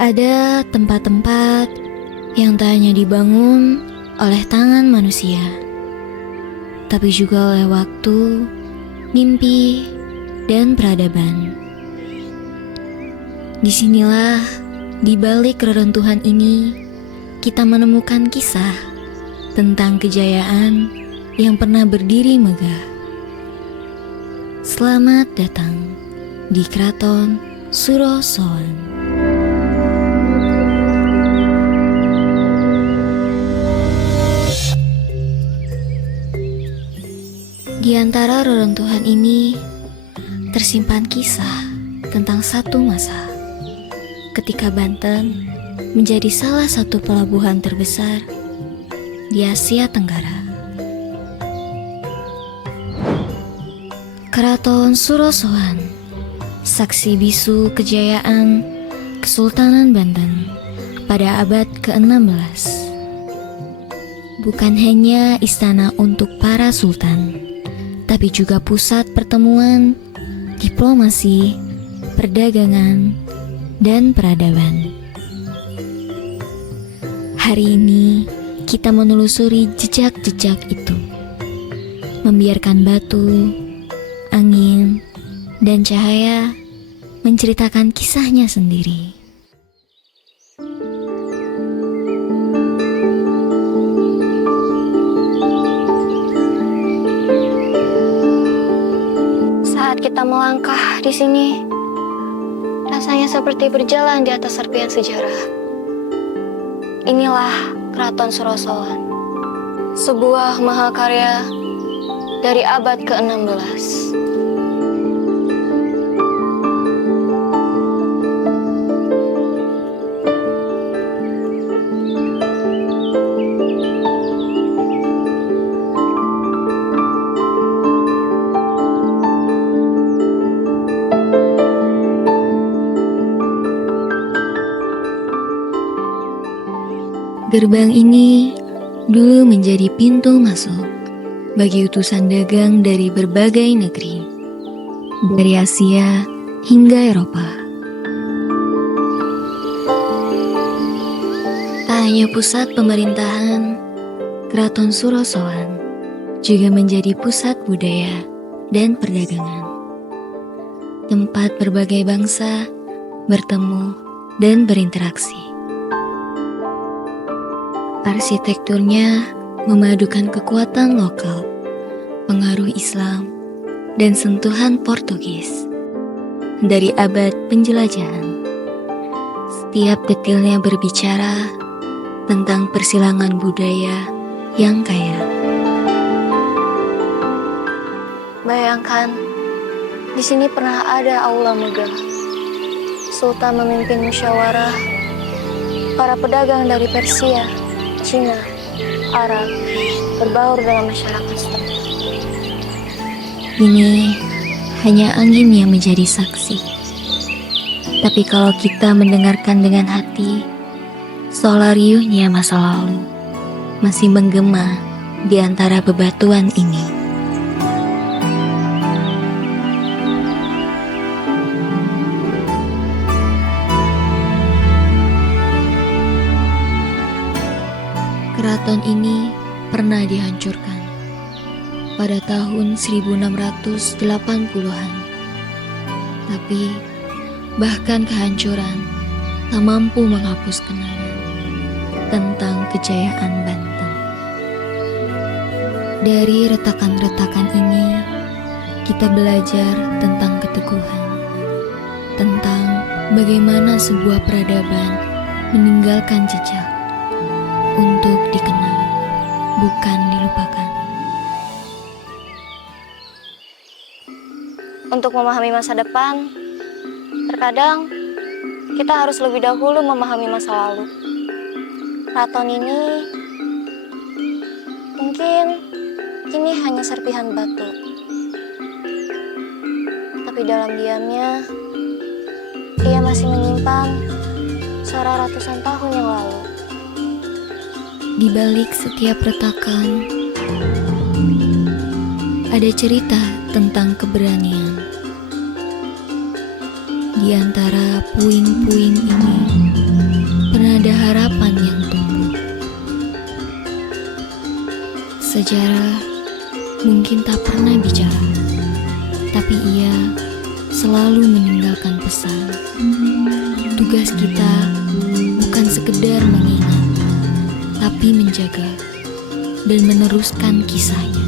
Ada tempat-tempat yang tak hanya dibangun oleh tangan manusia, tapi juga oleh waktu, mimpi, dan peradaban. Disinilah, di balik reruntuhan ini, kita menemukan kisah tentang kejayaan yang pernah berdiri megah. Selamat datang di Keraton Surosoan. Di antara reruntuhan ini tersimpan kisah tentang satu masa ketika Banten menjadi salah satu pelabuhan terbesar di Asia Tenggara. Keraton Surosoan, saksi bisu kejayaan Kesultanan Banten pada abad ke-16. Bukan hanya istana untuk para sultan, tapi juga pusat pertemuan, diplomasi, perdagangan, dan peradaban. Hari ini kita menelusuri jejak-jejak itu, membiarkan batu, angin, dan cahaya menceritakan kisahnya sendiri. Saat kita melangkah di sini, rasanya seperti berjalan di atas serpihan sejarah. Inilah Keraton Surosoan, sebuah mahakarya dari abad ke-16. Gerbang ini dulu menjadi pintu masuk bagi utusan dagang dari berbagai negeri, dari Asia hingga Eropa. Tak hanya pusat pemerintahan, Keraton Surosoan juga menjadi pusat budaya dan perdagangan. Tempat berbagai bangsa bertemu dan berinteraksi. Arsitekturnya memadukan kekuatan lokal, pengaruh Islam, dan sentuhan Portugis dari abad penjelajahan. Setiap detailnya berbicara tentang persilangan budaya yang kaya. Bayangkan, di sini pernah ada aula megah. Sultan memimpin musyawarah. Para pedagang dari Persia, Cina, Arab berbaur dengan masyarakat setempat. Ini hanya angin yang menjadi saksi. Tapi kalau kita mendengarkan dengan hati, seolah riuhnya masa lalu masih menggema di antara bebatuan ini. Keraton ini pernah dihancurkan pada tahun 1680-an. Tapi bahkan kehancuran tak mampu menghapus kenangan tentang kejayaan Banten. Dari retakan-retakan ini, kita belajar tentang keteguhan, tentang bagaimana sebuah peradaban meninggalkan jejak untuk dikenal, bukan dilupakan. Untuk memahami masa depan, terkadang kita harus lebih dahulu memahami masa lalu. Keraton ini mungkin kini hanya serpihan batu, tapi dalam diamnya ia masih menyimpan suara ratusan tahun yang lalu. Di balik setiap retakan, ada cerita tentang keberanian. Di antara puing-puing ini pernah ada harapan yang tumbuh. Sejarah mungkin tak pernah bicara, tapi ia selalu meninggalkan pesan. Tugas kita bukan sekedar mengingat, tapi menjaga dan meneruskan kisahnya.